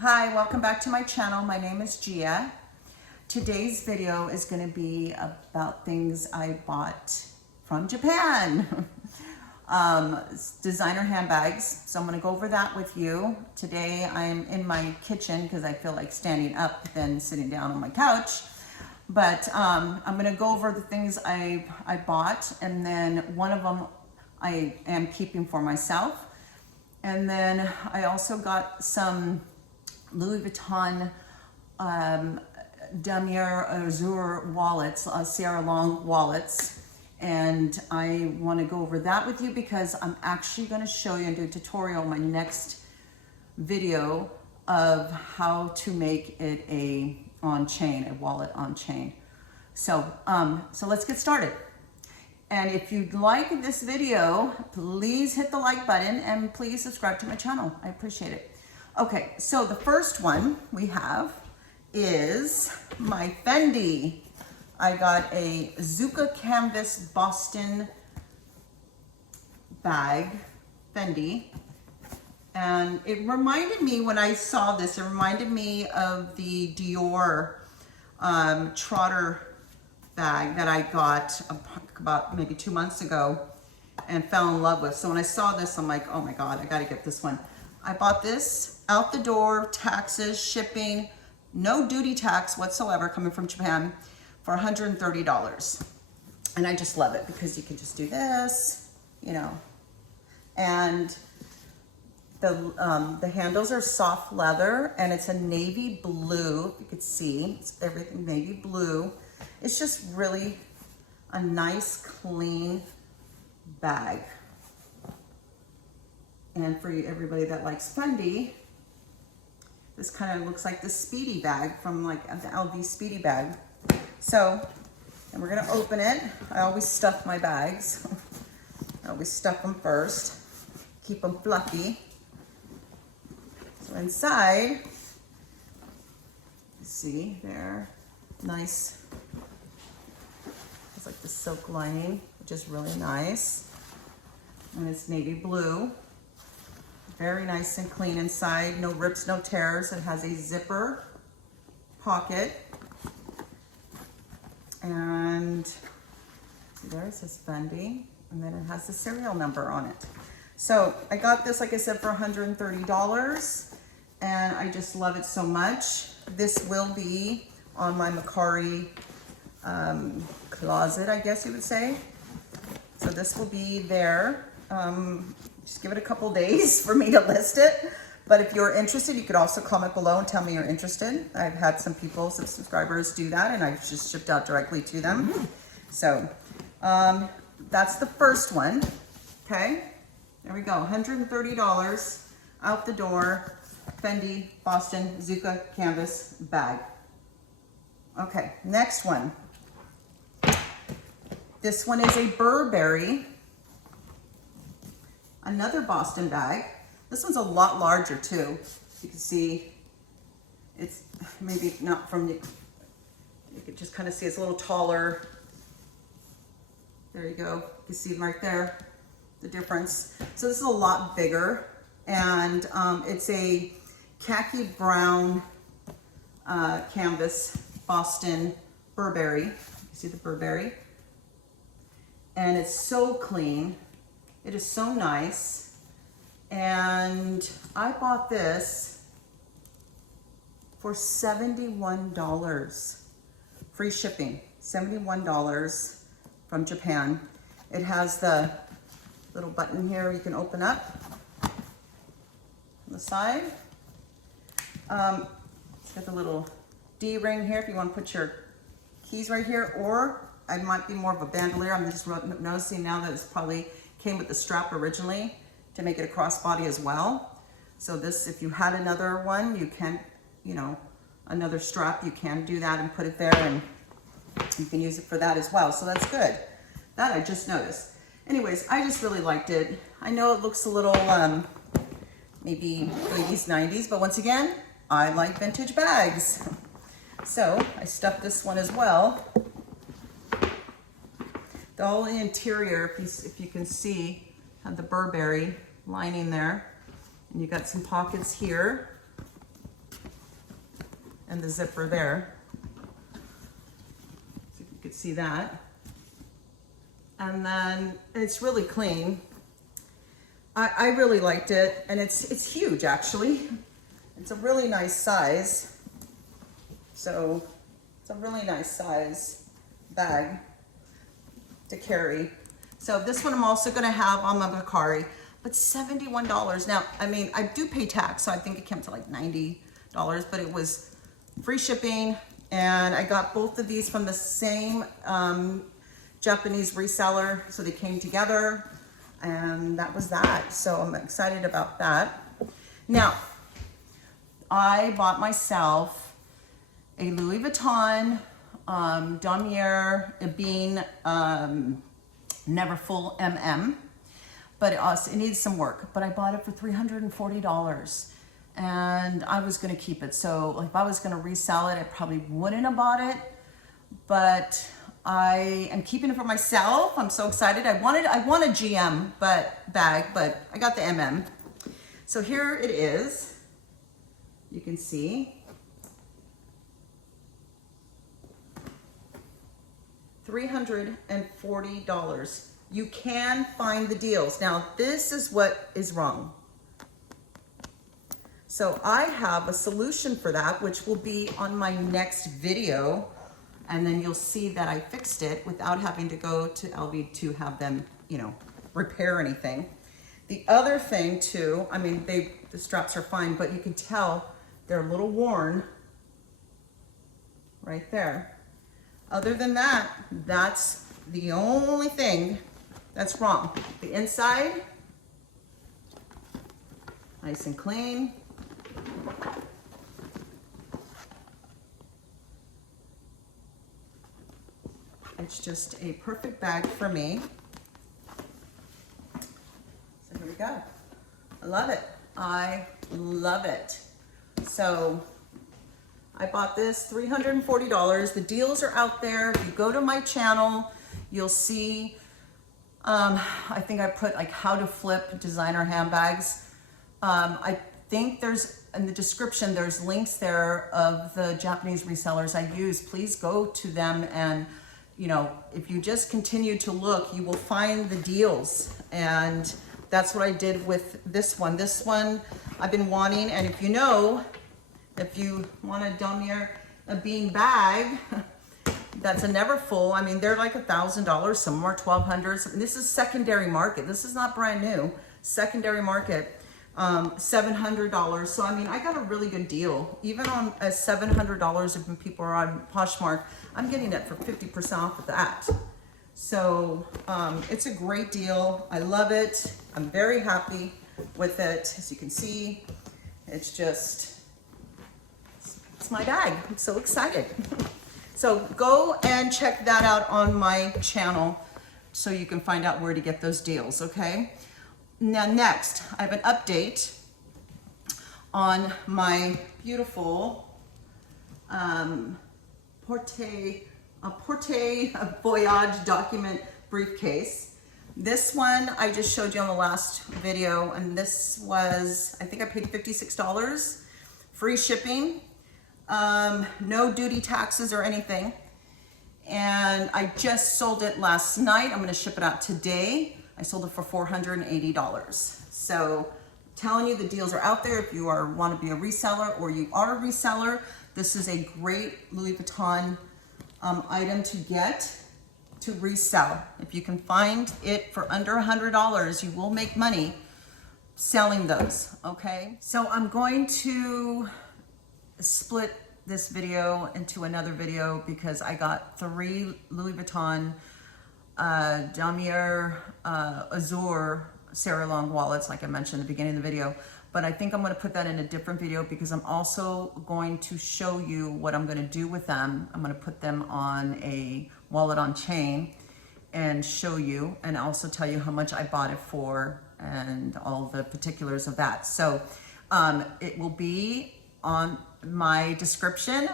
Hi, welcome back to my channel. My name is Gia. Today's video is going to be about things I bought from Japan. Designer handbags. So I'm going to go over that with you. Today I'm in my kitchen because I feel like standing up than sitting down on my couch. But I'm going to go over the things I bought, and then one of them I am keeping for myself. And then I also got some Louis Vuitton Damier Azur wallets, Sierra Long wallets, and I want to go over that with you because I'm actually going to show you and do a tutorial in my next video of how to make it a wallet on chain. So let's get started. And if you like this video, please hit the like button and please subscribe to my channel. I appreciate it. Okay, so the first one we have is my Fendi. I got a Zucca canvas Boston bag, Fendi. And it reminded me, when I saw this, it reminded me of the Dior Trotter bag that I got about maybe 2 months ago and fell in love with. So when I saw this, I'm like, oh my God, I gotta get this one. I bought this out the door, taxes, shipping, no duty tax whatsoever coming from Japan for $130. And I just love it because you can just do this, you know. And the handles are soft leather and it's a navy blue. If you could see, it's everything navy blue. It's just really a nice, clean bag. And for everybody that likes Fendi, this kind of looks like the Speedy bag from like the LV Speedy bag. So, and we're gonna open it. I always stuff my bags. I always stuff them first, keep them fluffy. So inside, you see there, nice. It's like the silk lining, which is really nice. And it's navy blue. Very nice and clean inside, no rips, no tears. It has a zipper pocket. And see there, it says Fendi. And then it has the serial number on it. So I got this, like I said, for $130. And I just love it so much. This will be on my Macari closet, I guess you would say. So this will be there. Just give it a couple days for me to list it. But if you're interested, you could also comment below and tell me you're interested. I've had some people, some subscribers do that, and I've just shipped out directly to them. So that's the first one. Okay, there we go. $130 out the door. Fendi Boston Zucca canvas bag. Okay, next one. This one is a Burberry. Another Boston bag. This one's a lot larger too. You can see it's maybe not from the, you can just kind of see it's a little taller. There you go. You can see right there the difference. So this is a lot bigger, and it's a khaki brown canvas Boston Burberry. You see the Burberry? And it's so clean. It is so nice. And I bought this for $71. Free shipping, $71 from Japan. It has the little button here you can open up on the side. It's got the little D ring here if you want to put your keys right here, or I might be more of a bandolier. I'm just noticing now that it's probably came with the strap originally to make it a crossbody as well. So this, if you had another one, you can, you know, another strap, you can do that and put it there, and you can use it for that as well. So that's good. That I just noticed. Anyways, I just really liked it. I know it looks a little maybe 80s, 90s, but once again, I like vintage bags. So I stuffed this one as well. The whole interior, if you can see, had the Burberry lining there. And you got some pockets here. and the zipper there. So you could see that. And then it's really clean. I really liked it, and it's huge actually. It's a really nice size. So it's a really nice size bag to carry. So this one I'm also gonna have on my Macari, but $71. Now, I mean, I do pay tax, so I think it came to like $90, but it was free shipping, and I got both of these from the same Japanese reseller, so they came together, and that was that. So I'm excited about that. Now, I bought myself a Louis Vuitton Damier Azur Neverfull MM, but it needs some work. But I bought it for $340, and I was going to keep it. So if I was going to resell it, I probably wouldn't have bought it, but I am keeping it for myself. I'm so excited. I want a GM bag, but I got the MM. So here it is. You can see $340. You can find the deals. Now, this is what is wrong. So I have a solution for that, which will be on my next video. And then you'll see that I fixed it without having to go to LV to have them, you know, repair anything. The other thing too, I mean, the straps are fine, but you can tell they're a little worn right there. Other than that, that's the only thing that's wrong. The inside, nice and clean. It's just a perfect bag for me. So here we go. I love it. I love it. So I bought this $340. The deals are out there. If you go to my channel, you'll see, I think I put like how to flip designer handbags. I think there's, in the description, there's links there of the Japanese resellers I use. Please go to them, and you know, if you just continue to look, you will find the deals. And that's what I did with this one. This one I've been wanting, and if you know, if you want a Damier Azur bag, that's a Neverfull. I mean, they're like $1,000, some more $1,200. This is secondary market. This is not brand new. Secondary market, $700. So I mean, I got a really good deal. Even on a $700, if people are on Poshmark, I'm getting it for 50% off of that. So it's a great deal. I love it. I'm very happy with it. As you can see, it's just, it's my bag. I'm so excited. So go and check that out on my channel so you can find out where to get those deals, okay? Now next, I have an update on my beautiful Porte Voyage document briefcase. This one I just showed you on the last video, and this was, I think I paid $56, free shipping, no duty taxes or anything. And I just sold it last night. I'm gonna ship it out today. I sold it for $480. So I'm telling you, the deals are out there. If you want to be a reseller, or you are a reseller, this is a great Louis Vuitton item to get to resell. If you can find it for under $100, you will make money selling those, okay? So I'm going to split this video into another video because I got 3 Louis Vuitton Damier Azur Sarah Long wallets, like I mentioned at the beginning of the video. But I think I'm going to put that in a different video because I'm also going to show you what I'm going to do with them. I'm going to put them on a wallet on chain and show you, and also tell you how much I bought it for and all the particulars of that. So it will be on my description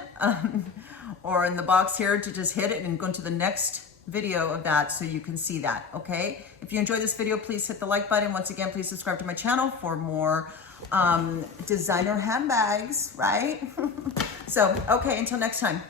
or in the box here, to just hit it and go to the next video of that so you can see that, okay? If you enjoyed this video, please hit the like button. Once again, please subscribe to my channel for more designer handbags, right? So So, okay, until next time.